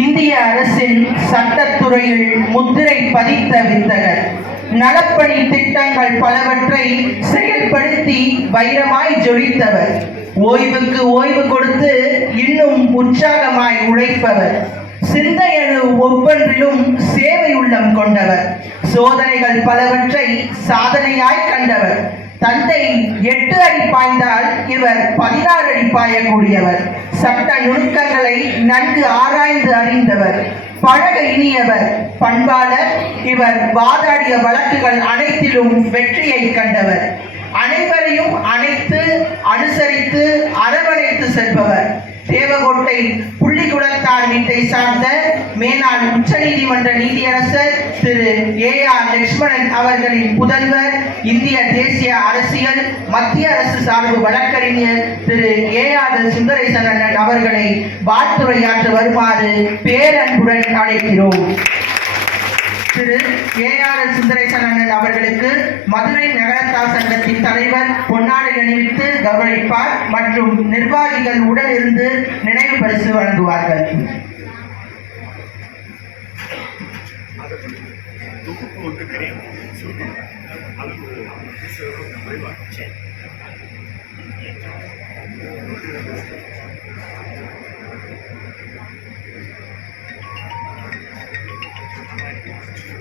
இந்திய அரசின் சட்டத்துறையில் முத்திரை பதித்த வித்தகர். நலப்பணி திட்டங்கள் பலவற்றை செயல்படுத்தி வைரமாய் ஜொலித்தவர். ஓய்வுக்கு ஓய்வு கொடுத்து இன்னும் உற்சாகமாய் உழைப்பவர். சிந்தையணு ஒவ்வொன்றிலும் சேவை உள்ளம் கொண்டவர். சோதனைகள் பலவற்றை சாதனையாய் கண்டவர். தந்தை எட்டு அடி பாய்ந்தால் இவர் பதினாறு அடி பாயக்கூடியவர். சட்ட நுணுக்கங்களை நன்கு ஆராய்ந்து அறிந்தவர். பழக இனியவர். பண்பாளர் இவர் வாதாடிய வழக்குகள் அனைத்திலும் வெற்றியை கண்டவர். அனைவரையும் அணைத்து அனுசரித்து அரவணைத்து செல்பவர். தேவகோட்டை புள்ளிக்குளத்தார் வீட்டை சார்ந்த மேனால் உச்ச நீதிமன்ற நீதியரசர் திரு ஏ ஆர் லட்சுமணன் அவர்களின் புதல்வர் இந்திய தேசிய அரசியல் மத்திய அரசு சார்பு வழக்கறிஞர் திரு ஏ ஆர் சுந்தரேசன் அவர்களை வாழ்த்துரையாற்ற வருமாறு பேரன்புடன் அழைக்கிறோம். Thiru A R S Sundaresan அண்ணன் அவர்களுக்கு மதுரை நகரத்தார் சங்கத்தின் தலைவர் பொன்னாடை அணிவித்து கௌரவிப்பார் மற்றும் நிர்வாகிகள் உடன் இருந்து நினைவு பரிசு வழங்குவார்கள்.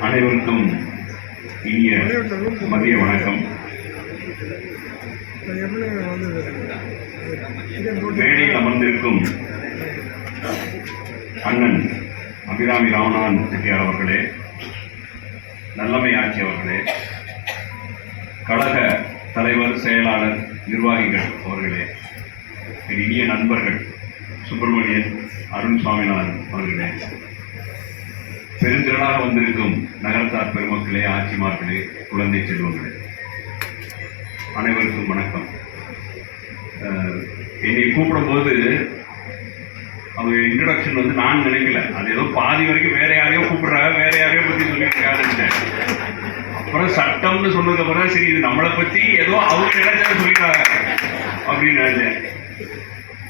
அனைவருக்கும் இனிய மதிய வணக்கம். மேடையில் அமர்ந்திருக்கும் அண்ணன் அபிராமி ராமநாதன் செட்டியார் அவர்களே நல்லமை ஆட்சி அவர்களே கழக தலைவர் செயலாளர் நிர்வாகிகள் அவர்களே இனிய நண்பர்கள் சுப்பிரமணியன் அருண் சுவாமிநாதன் அவர்களே. பெருந்திரளாக வந்திருக்கும் நகரத்தார் பெருமக்களே ஆட்சிமார்களே குழந்தை செல்வங்களே. அனைவருக்கும் வணக்கம். என்னை கூப்பிடும்போது அவங்க இன்ட்ரடக்ஷன் வந்து நான் நினைக்கல. அது ஏதோ பாதி வரைக்கும் வேற யாரையோ கூப்பிடுறாங்க வேற யாரையோ பத்தி சொல்லிட்டு அப்புறம் சட்டம்னு சொன்னதுக்கு அப்புறம் சரி இது நம்மளை பத்தி ஏதோ அவங்க நினைச்சதை சொல்லிட்டாங்க அப்படின்னு நினைச்சேன்.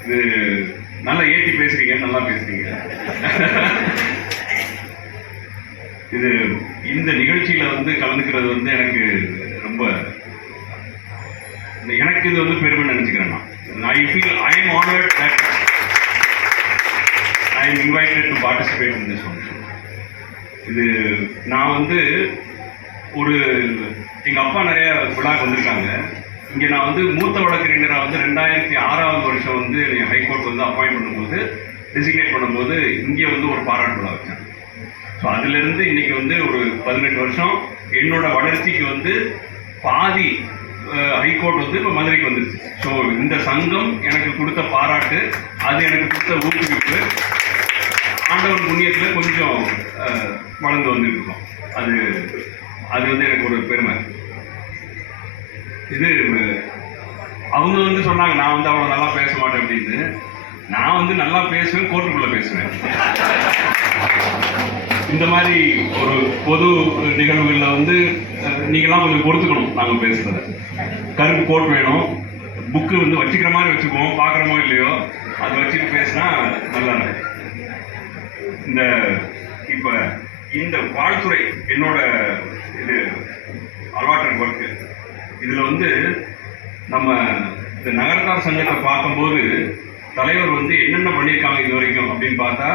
இது நல்லா ஏற்றி பேசுறீங்க நல்லா பேசுறீங்க. இது இந்த நிகழ்ச்சியில் வந்து கலந்துக்கிறது வந்து எனக்கு ரொம்ப எனக்கு இது வந்து பெருமை நினைச்சுக்கிறேன் நான். I feel I am honoured that I am invited to participate in this function இது நான் வந்து ஒரு எங்கள் அப்பா நிறைய விழாக்கு வந்திருக்காங்க. இங்கே நான் வந்து மூத்த வழக்கறிஞராக வந்து ரெண்டாயிரத்தி ஆறாவது வருஷம் வந்து ஹைகோர்ட் வந்து அப்பாயிண்ட் பண்ணும்போது டெசிக்னேட் பண்ணும்போது இங்கே வந்து ஒரு பாராட்டு விழா வச்சேன் ஸோ அதுலேருந்து இன்னைக்கு வந்து ஒரு பதினெட்டு வருஷம். என்னோட வளர்ச்சிக்கு வந்து பாதி ஹைகோர்ட் வந்து இப்போ மதுரைக்கு வந்துருச்சு. ஸோ இந்த சங்கம் எனக்கு கொடுத்த பாராட்டு அது எனக்கு கொடுத்த ஊக்குவிப்பு ஆண்டவன் புண்ணியத்தில் கொஞ்சம் வளர்ந்து வந்துருக்கோம். அது அது வந்து எனக்கு ஒரு பெருமை. இது அவங்க வந்து சொன்னாங்க நான் வந்து அவ்வளோ நல்லா பேச மாட்டேன் அப்படின்னு. நான் வந்து நல்லா பேசுவேன் கோர்ட்டுக்குள்ளே பேசுவேன். இந்த மாதிரி ஒரு பொது நிகழ்வுகளில் வந்து நீங்களாம் கொஞ்சம் பொறுத்துக்கணும் நாங்கள் பேசுகிறத கருப்பு கோட் வேணும். புக்கு வந்து வச்சுக்கிற மாதிரி வச்சுக்குவோம் பார்க்குறமோ இல்லையோ அதை வச்சுட்டு பேசினா நல்லா இந்த இப்போ இந்த வாழ்த்துறை என்னோட இது அலவாட்டட் ஒர்க்கு இதில் வந்து நம்ம இந்த நகரத்தார் சங்கத்தை பார்க்கும்போது தலைவர் வந்து என்னென்ன பண்ணியிருக்காங்க இது வரைக்கும் அப்படின்னு பார்த்தா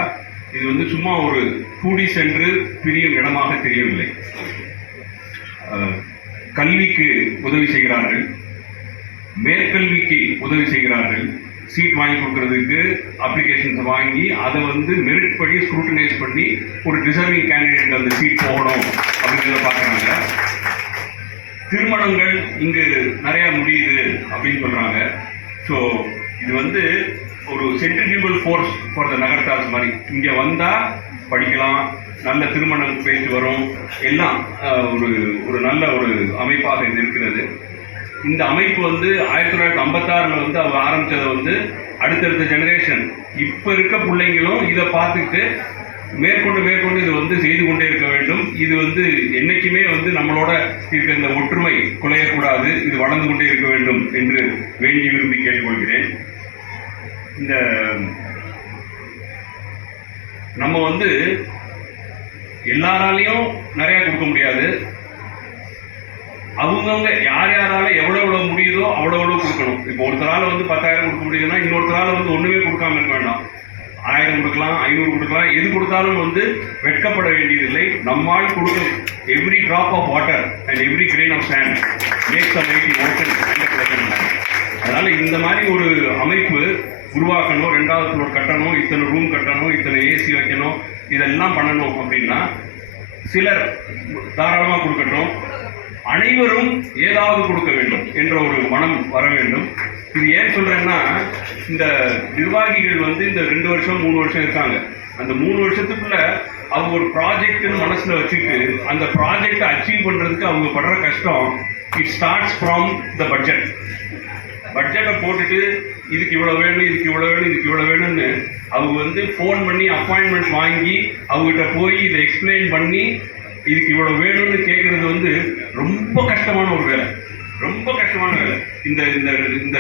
இது வந்து சும்மா ஒரு கூடி சென்று பிரியும் இடமாக தெரியவில்லை. கல்விக்கு உதவி செய்கிறார்கள். மேற்கல்விக்கு உதவி செய்கிறார்கள். சீட் வாங்கி கொடுக்கறதுக்கு அப்ளிகேஷன்ஸ் வாங்கி அதை வந்து மெரிட் படி ஸ்க்ரூட்டனைஸ் பண்ணி ஒரு டிசர்விங் கேண்டிடேட் அந்த சீட் போகணும் அப்படிங்கிறத பார்க்குறாங்க. திருமணங்கள் இங்கு நிறைய முடியுது அப்படின்னு சொல்றாங்க. ஸோ இது வந்து ஒரு சென்ட்ரிபியூகல் ஃபோர்ஸ் ஃபார் த நகர்த்தாஸ் மாதிரி. இங்கே வந்தால் படிக்கலாம் நல்ல திருமணம் பேச்சு வரும். எல்லாம் ஒரு ஒரு நல்ல ஒரு அமைப்பாக இது இருக்கிறது. இந்த அமைப்பு வந்து ஆயிரத்தி தொள்ளாயிரத்தி ஐம்பத்தாறில் வந்து அவர் ஆரம்பித்ததை வந்து அடுத்தடுத்த ஜெனரேஷன் இப்போ இருக்க பிள்ளைங்களும் இதை பார்த்துட்டு மேற்கொண்டு மேற்கொண்டு இது வந்து செய்து கொண்டே இருக்க வேண்டும். இது வந்து என்னைக்குமே வந்து நம்மளோட இருக்க இந்த ஒற்றுமை குலையக்கூடாது. இது வளர்ந்து கொண்டே இருக்க வேண்டும் என்று வேண்டி விரும்பி கேட்டுக்கொள்கிறேன். இந்த நம்ம வந்து எல்லாராலையும் நிறையா கொடுக்க முடியாது. அவங்கவுங்க யார் யாரால எவ்வளோ எவ்வளோ முடியுதோ அவ்வளோ எவ்வளோ கொடுக்கணும். இப்போ ஒருத்தரால் வந்து பத்தாயிரம் கொடுக்க முடியுதுன்னா இன்னொருத்தரால் வந்து ஒன்றுமே கொடுக்காம இருக்க வேண்டாம். ஆயிரம் கொடுக்கலாம் ஐநூறு கொடுக்கலாம். எது கொடுத்தாலும் வந்து வெட்கப்பட வேண்டியதில்லை. நம்மால் கொடுக்கும் every drop of water and every grain of sand makes a mighty ocean and அதனால இந்த மாதிரி ஒரு அமைப்பு உருவாக்கணும். ரெண்டாவது ஃப்ளோர் கட்டணும். இத்தனை ரூம் கட்டணும். இத்தனை ஏசி வைக்கணும். இதெல்லாம் பண்ணணும் அப்படின்னா சிலர் தாராளமாக கொடுக்கட்டும். அனைவரும் ஏதாவது கொடுக்க வேண்டும் என்ற ஒரு மனம் வர வேண்டும். இது ஏன் சொல்கிறேன்னா இந்த நிர்வாகிகள் வந்து இந்த ரெண்டு வருஷம் மூணு வருஷம் இருக்காங்க. அந்த மூணு வருஷத்துக்குள்ள அவங்க ஒரு ப்ராஜெக்ட்னு மனசில் வச்சுட்டு அந்த ப்ராஜெக்டை அச்சீவ் பண்ணுறதுக்கு அவங்க படுற கஷ்டம் it starts from the budget பட்ஜெட்டை போட்டுட்டு இதுக்கு இவ்வளோ வேணும் இதுக்கு இவ்வளோ வேணும் இதுக்கு இவ்வளோ வேணும்னு அவங்க வந்து ஃபோன் பண்ணி அப்பாயின்மெண்ட் வாங்கி அவங்ககிட்ட போய் இதை எக்ஸ்பிளைன் பண்ணி இதுக்கு இவ்வளோ வேணும்னு கேட்குறது வந்து ரொம்ப கஷ்டமான ஒரு வேலை. ரொம்ப கஷ்டமான வேலை. இந்த இந்த இந்த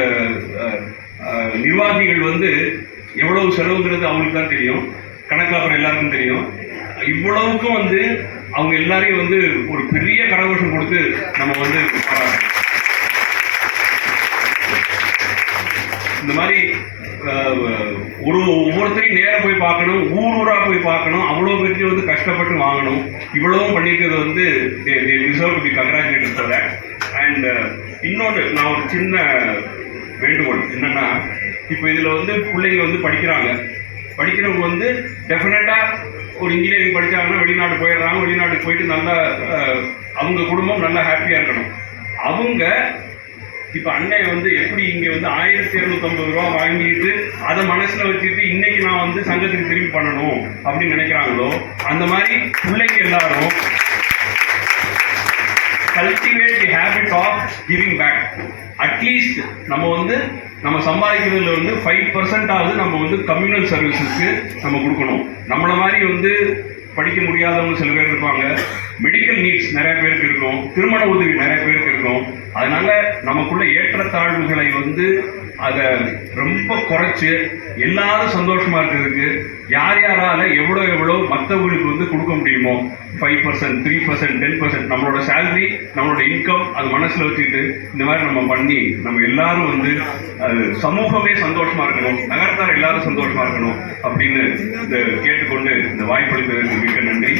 நிர்வாகிகள் வந்து எவ்வளவு செலவுங்கிறது அவங்களுக்கு தான் தெரியும். கணக்காப்புறம் எல்லாருக்கும் தெரியும். இவ்வளவுக்கும் வந்து அவங்க எல்லாரையும் வந்து ஒரு பெரிய கரகோஷம் கொடுத்து நம்ம வந்து இந்த மாதிரி ஒரு ஒவ்வொருத்தரையும் நேராக போய் பார்க்கணும் ஊர் ஊராக போய் பார்க்கணும் அவ்வளோ பேருக்கு வந்து கஷ்டப்பட்டு வாங்கணும். இவ்வளவும் பண்ணியிருக்கிறது வந்து reserve to be congratulator and இன்னொன்று நான் ஒரு சின்ன வேண்டுகோள் என்னன்னா இப்போ இதில் வந்து பிள்ளைங்க வந்து படிக்கிறாங்க. படிக்கிறவங்க வந்து டெஃபினட்டாக ஒரு இன்ஜினியரிங் படித்தாங்கன்னா வெளிநாடு போயிடுறாங்க. வெளிநாட்டுக்கு போயிட்டு நல்லா அவங்க குடும்பம் நல்லா ஹாப்பியாக இருக்கணும். அவங்க இப்போ அன்னை வந்து எப்படி இங்கே வந்து ஆயிரத்தி இரநூத்தம்பது ரூபா வாங்கிட்டு அதை மனசில் வச்சுட்டு இன்னைக்கு நான் வந்து சங்கத்துக்கு திரும்பி பண்ணணும் அப்படின்னு நினைக்கிறாங்களோ அந்த மாதிரி பிள்ளைங்க எல்லாரும் cultivate the habit of giving back at least நம்ம வந்து நம்ம சம்பாதிக்கிறதுல வந்து ஃபைவ் பர்சன்ட் ஆகுது நம்ம வந்து கம்யூனல் சர்வீசஸ்க்கு நம்ம கொடுக்கணும். நம்மள மாதிரி வந்து படிக்க முடியாதவங்க சில பேர் இருப்பாங்க. மெடிக்கல் நீட்ஸ் நிறைய பேருக்கு இருக்கும். திருமண உதவி நிறைய பேருக்கு இருக்கும் அதனால நமக்குள்ள ஏற்றத்தாழ்வுகளை வந்து அதை ரொம்ப குறைச்சு எல்லாரும் சந்தோஷமா இருக்கிறதுக்கு யார் யாரால எவ்வளோ எவ்வளோ மற்றவங்களுக்கு வந்து கொடுக்க முடியுமோ five percent three percent ten percent நம்மளோட சேலரி நம்மளோட இன்கம் அது மனசில் வச்சுக்கிட்டு இந்த மாதிரி நம்ம பண்ணி நம்ம எல்லாரும் வந்து அது சமூகமே சந்தோஷமா இருக்கணும் நகரத்தார் எல்லாரும் சந்தோஷமா இருக்கணும் அப்படின்னு இந்த கேட்டுக்கொண்டு இந்த வாய்ப்பளித்ததற்கு மிக்க நன்றி.